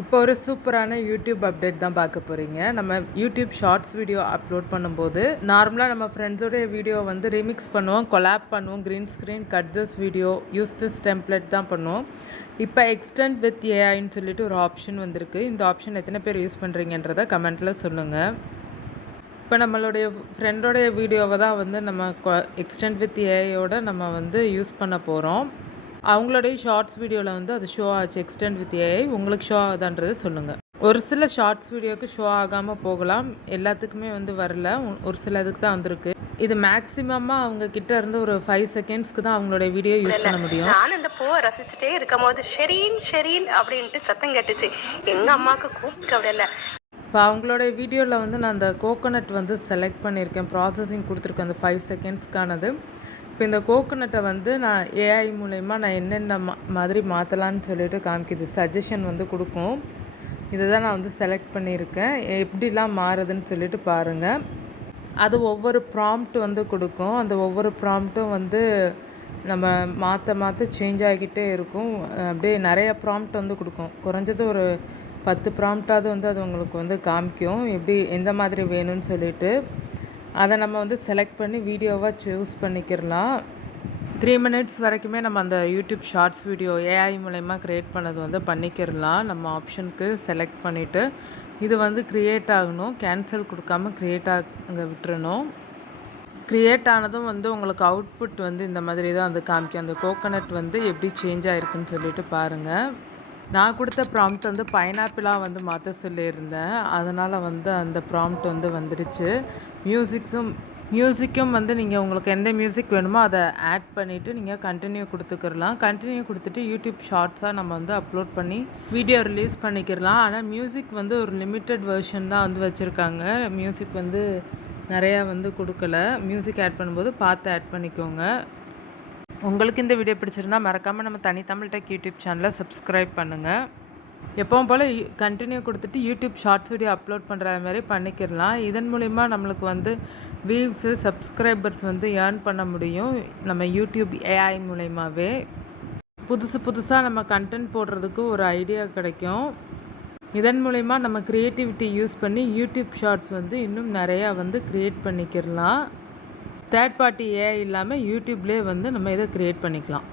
இப்போ ஒரு சூப்பரான யூடியூப் அப்டேட் தான் பார்க்க போகிறீங்க. நம்ம யூடியூப் ஷார்ட்ஸ் வீடியோ அப்லோட் பண்ணும்போது, நார்மலா நம்ம ஃப்ரெண்ட்ஸோடைய வீடியோ வந்து ரீமிக்ஸ் பண்ணுவோம், கொலாப் பண்ணுவோம், green screen, cut this video, use this template தான் பண்ணுவோம். இப்போ எக்ஸ்டெண்ட் வித் ஏஐன்னு சொல்லிட்டு ஒரு ஆப்ஷன் வந்திருக்கு. இந்த ஆப்ஷன் எத்தனை பேர் யூஸ் பண்ணுறீங்கன்றத கமெண்ட்டில் சொல்லுங்கள். இப்போ நம்மளுடைய ஃப்ரெண்டோடைய வீடியோவை தான் வந்து நம்ம எக்ஸ்டெண்ட் வித் ஏஐயோட நம்ம வந்து யூஸ் பண்ண போகிறோம். அவங்களுடைய ஷார்ட்ஸ் வீடியோவில் வந்து அது ஷோ ஆச்சு. எக்ஸ்டெண்ட் வித் ஏஐ உங்களுக்கு ஷோ ஆகுதான்றதை சொல்லுங்கள். ஒரு சில ஷார்ட்ஸ் வீடியோவுக்கு ஷோ ஆகாமல் போகலாம், எல்லாத்துக்குமே வந்து வரல. ஒரு சில இதுக்கு தான் வந்திருக்கு. இது மேக்ஸிமமாக அவங்க கிட்ட இருந்து ஒரு 5 செகண்ட்ஸ்க்கு தான் அவங்களுடைய வீடியோ யூஸ் பண்ண முடியும். நான் அந்த பூவை ரசிச்சுட்டே இருக்கும் போது ஷெரீன் ஷெரீன் அப்படின்ட்டு சத்தம் கேட்டுச்சு. எங்க அம்மாவுக்கு கூப்பிட்டு விடல. இப்போ அவங்களுடைய வீடியோவில் வந்து நான் அந்த கோகோனட் வந்து செலக்ட் பண்ணியிருக்கேன், ப்ராசஸிங் கொடுத்துருக்கேன் அந்த 5 செகண்ட்ஸ்க்கானது. இப்போ இந்த கோகோனட்டை வந்து நான் ஏஐ மூலயமா நான் என்னென்ன மாதிரி மாற்றலான்னு சொல்லிட்டு காமிக்குது, சஜஷன் வந்து கொடுக்கும். இதை தான் நான் வந்து செலக்ட் பண்ணியிருக்கேன். எப்படிலாம் மாறுதுன்னு சொல்லிட்டு பாருங்கள். அது ஒவ்வொரு ப்ராம்ப்ட் வந்து கொடுக்கும். அந்த ஒவ்வொரு ப்ராம்ப்ட்டும் வந்து நம்ம மாற்ற சேஞ்ச் ஆகிக்கிட்டே இருக்கும். அப்படியே நிறைய ப்ராம்ப்ட் வந்து கொடுக்கும். குறைஞ்சது ஒரு 10 ப்ராம்ப்டாவது வந்து அது உங்களுக்கு வந்து காமிக்கும், எப்படி எந்த மாதிரி வேணும்னு சொல்லிட்டு. அதை நம்ம வந்து செலக்ட் பண்ணி வீடியோவாக சூஸ் பண்ணிக்கிறலாம். 3 மினிட்ஸ் வரைக்குமே நம்ம அந்த யூடியூப் ஷார்ட்ஸ் வீடியோ ஏஐ மூலயமா க்ரியேட் பண்ணது வந்து பண்ணிக்கிறலாம். நம்ம ஆப்ஷனுக்கு செலக்ட் பண்ணிவிட்டு இது வந்து க்ரியேட் ஆகணும், கேன்சல் கொடுக்காம க்ரியேட் ஆக விட்டுறணும். க்ரியேட் ஆனதும் வந்து உங்களுக்கு அவுட்புட் வந்து இந்த மாதிரி தான் வந்து காமிக்கும். அந்த கோகோனட் வந்து எப்படி சேஞ்ச் ஆகிருக்குன்னு சொல்லிட்டு பாருங்கள். நான் கொடுத்த ப்ராம்ப்ட் வந்து பைனாப்பிளாக வந்து மாற்ற சொல்லியிருந்தேன், அதனால் வந்து அந்த ப்ராம்ப்ட் வந்து வந்துடுச்சு. மியூசிக்கும் வந்து நீங்கள் உங்களுக்கு எந்த மியூசிக் வேணுமோ அதை ஆட் பண்ணிவிட்டு நீங்கள் கண்டினியூ கொடுத்துக்கிறலாம். கண்டினியூ கொடுத்துட்டு யூடியூப் ஷார்ட்ஸாக நம்ம வந்து அப்லோட் பண்ணி வீடியோ ரிலீஸ் பண்ணிக்கிறலாம். ஆனால் மியூசிக் வந்து ஒரு லிமிட்டட் வெர்ஷன் தான் வந்து வச்சுருக்காங்க. மியூசிக் வந்து நிறையா வந்து கொடுக்கல. மியூசிக் ஆட் பண்ணும்போது பார்த்து ஆட் பண்ணிக்கோங்க. உங்களுக்கு இந்த வீடியோ பிடிச்சிருந்தா மறக்காமல் நம்ம தனித்தமிழ் டெக் யூடியூப் சேனலை சப்ஸ்கிரைப் பண்ணுங்கள். எப்பவும் போல் கண்டினியூ கொடுத்துட்டு யூடியூப் ஷார்ட்ஸ் வீடியோ அப்லோட் பண்ணுற மாதிரி பண்ணிக்கிறலாம். இதன் மூலிமா நம்மளுக்கு வந்து வியூஸு, சப்ஸ்கிரைபர்ஸ் வந்து ஏர்ன் பண்ண முடியும். நம்ம யூடியூப் ஏஐ மூலயமாவே புதுசாக நம்ம கண்டென்ட் போடுறதுக்கு ஒரு ஐடியா கிடைக்கும். இதன் மூலிமா நம்ம க்ரியேட்டிவிட்டி யூஸ் பண்ணி யூடியூப் ஷார்ட்ஸ் வந்து இன்னும் நிறையா வந்து க்ரியேட் பண்ணிக்கிறலாம். தேர்ட் பார்ட்டி ஏஐ இல்லாமல் யூடியூப்லேயே வந்து நம்ம இதை க்ரியேட் பண்ணிக்கலாம்.